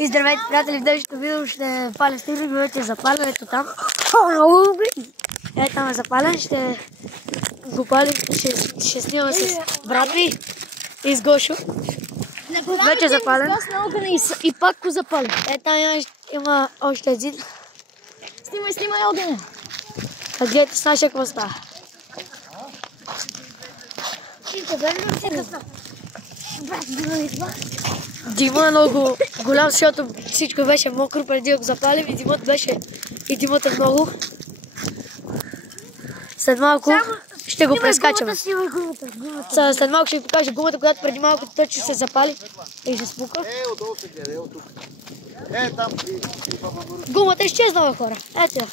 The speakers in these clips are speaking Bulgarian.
И здравейте, приятели, в днешното видео ще паля стирник, вече е запален, ето там. Ето там е запален, ще го палим, ще снимаме с брат ми и с Гошо. Вече е запален. И пак го запалим. Ето там има още един. Снимай огъня. А гледайте с наша какво става. Димът е много голям, защото всичко беше мокро преди да го запалим и димът е много. След малко ще го прескачаме. След малко ще ви покажа гумата, която преди малко точно се запали и ще спука. Гумата е изчезнала, хора. Ето я.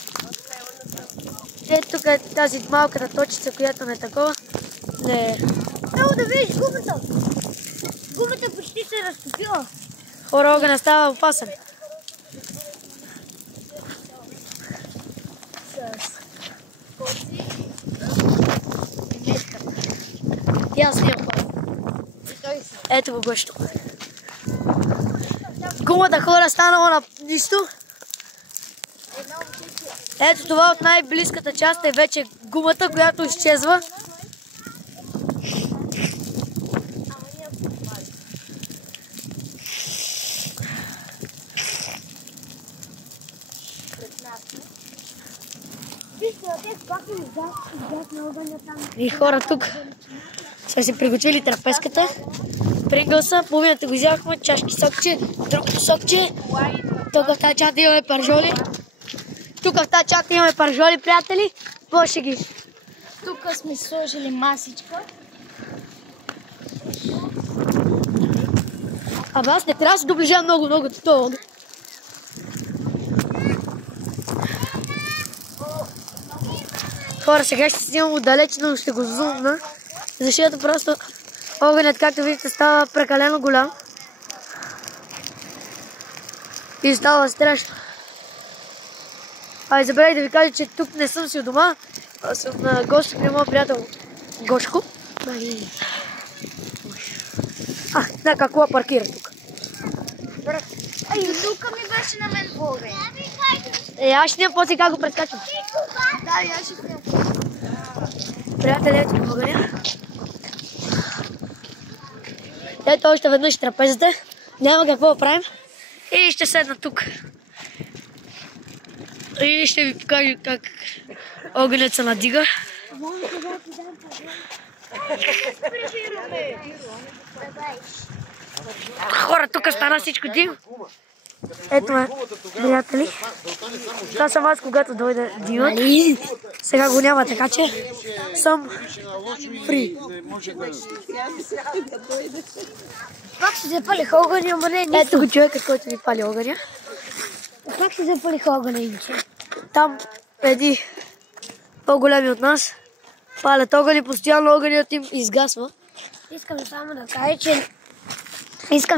Ето тук е тази малката точица, която не е такова. Ево да видиш гумата. Гумата почти се е разтопила. Хора, огънят става опасен. И аз снимам хора. Ето го Гошо. Гумата, хора, станала на нищо. Ето това от най-близката част е вече гумата, която изчезва. И хора тук са се приготвили трапезката. Прингълса, половината го взяхме, чашки сокче, другото сокче. Тук в тази чата имаме паржоли. Приятели. После ги. Тук сме сложили масичка. Абе аз не трябва да се доближавам много до този огън. Хора, сега ще снимам отдалеч, но ще го зумна, защото просто огънят, както видите, става прекалено голям. И става страшно. Ай, забравих да ви кажа, че тук не съм си у дома, а съм на гости при моя приятел Гошко. На какво паркира тук? Ай, тук ми беше на мен по-огън. Аз ще нямам после как го прескачам. Да, и аз ще снимам. Приятели, ето го огъня. Ето още веднъж трапезата. Няма какво да правим. И ще седна тук. И ще ви покажа как огънят се надига. Хора, тук стана всичко дим. Ето ме, приятели. Това съм аз, когато дойде димът. Сега го няма, така че съм фри. Как се запалиха огъня, ама не е нищо. Ето го човекът, който ни пали огъня. Как се запалиха огъня, инче? Там еди по-големи от нас палят огъни, постоянно огънят им изгасва. Искам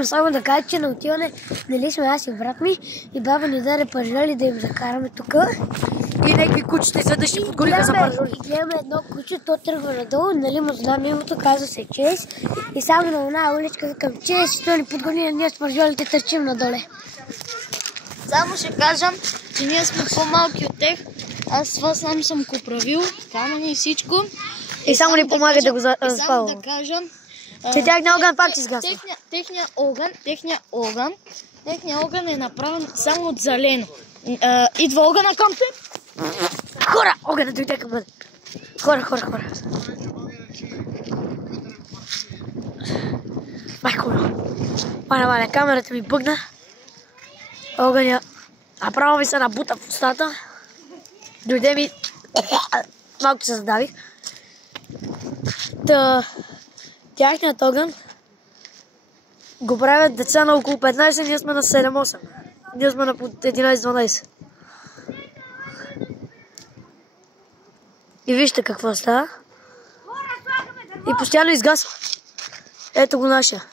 само да кажа, че на отиване, нали сме аз и брат ми и баба ни даде паржоли да им закараме тук. И някакви кучета изведнъж ще подгориха за паржоли. И гледаме едно куче, то тръгва надолу, нали му знам името, казва се Чейс. И само на една уличка към Чейс, той ни подгони, ние с паржолите търчим надоле. Само ще кажам, че ние сме по-малки от тех. Аз това сам съм го правил, камъни и всичко. И само ни помага да го запалвам. Само да кажа, че тяхния огън пак се изгасва. Техния огън е направен само от зелено. Идва огъна към теб. Хора, огънът дойде към мен. Хора. Майко, маля, камерата ми бъгна. Огъня направо ми се набута в устата. Дойде ми... Малко се задавих. Тяхният огън го правят деца на около 15, ние сме на 7-8. Ние сме на 11-12. И вижте какво става. И постоянно изгасва. Ето го нашия.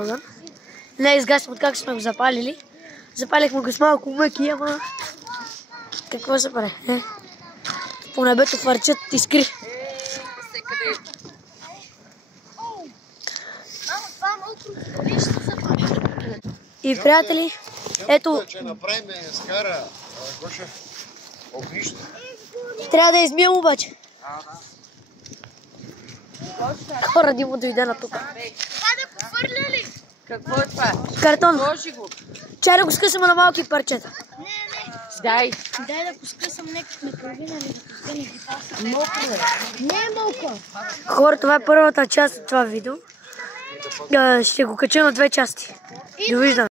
Огън. Не изгасва от как сме го запалили. Запалихме го с малко мъки, ама... Какво се прави? По небето хвърчат искри. И приятели, ето, Че направим скара, Гоша, огнище. трябва да измием обаче. Хора, Димо дойде на тук. Какво е това? Картон. Сложи го. Чай да го скъсаме на малки парчета. Дай. Дай да го скъсам някакъв половина или да пускане ги паса. Мокро е. Не е малко. Хора, това е първата част от това видео. Ще го кача на 2 части. Довиждане.